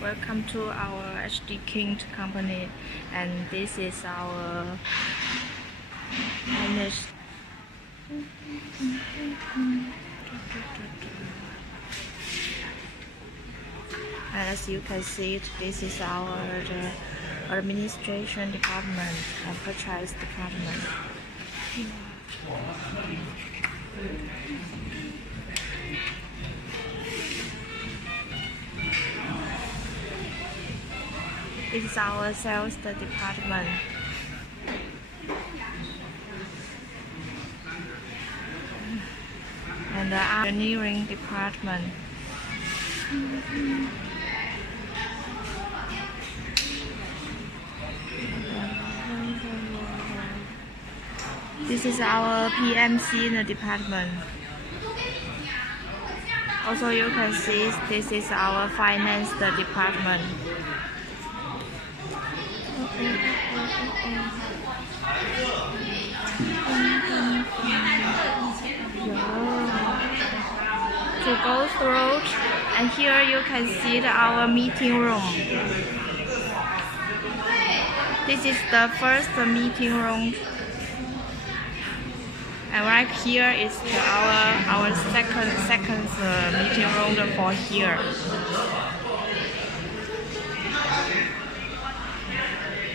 Welcome to our HDKing company, and this is our finished. As you can see, this is our administration department and purchase department. This is our sales department. And the engineering department. This is our PMC in the department. Also, you can see this is our finance department. To go through, and here you can see our meeting room. This is the first meeting room, and right here is our second meeting room for here.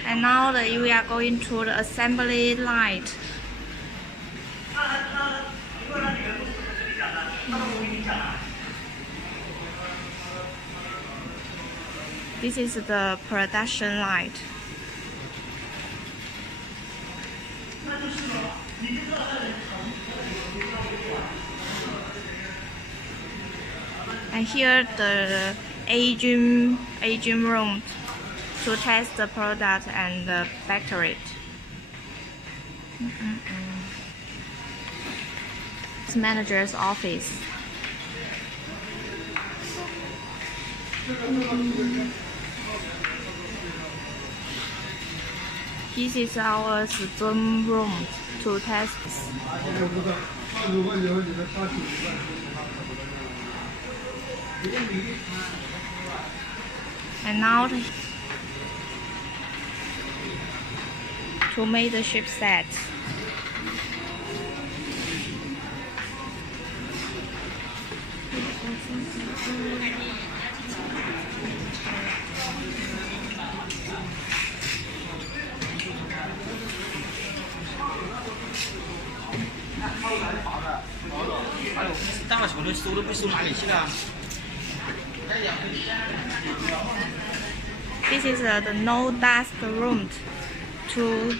And now we are going to the assembly line. This is the production line. And here the aging room to test the product and the battery. It's manager's office. This is our Zoom room to test. And now to make the ship set. This is the no dust room to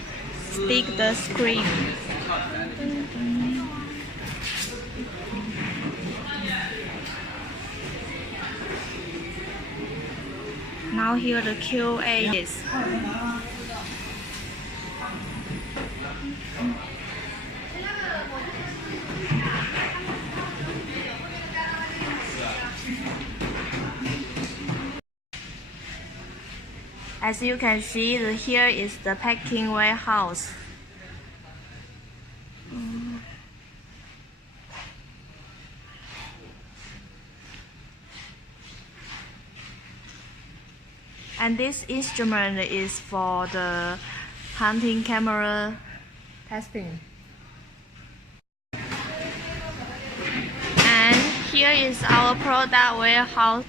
stick the screen. Now here the QA is. As you can see, here is the packing warehouse. And this instrument is for the hunting camera testing. And here is our product warehouse.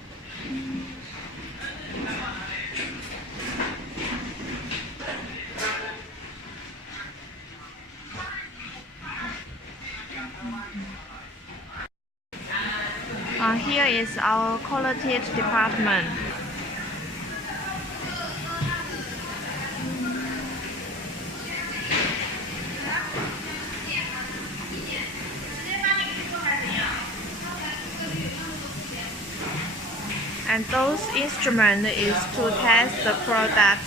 Here is our quality department. And those instruments is to test the product.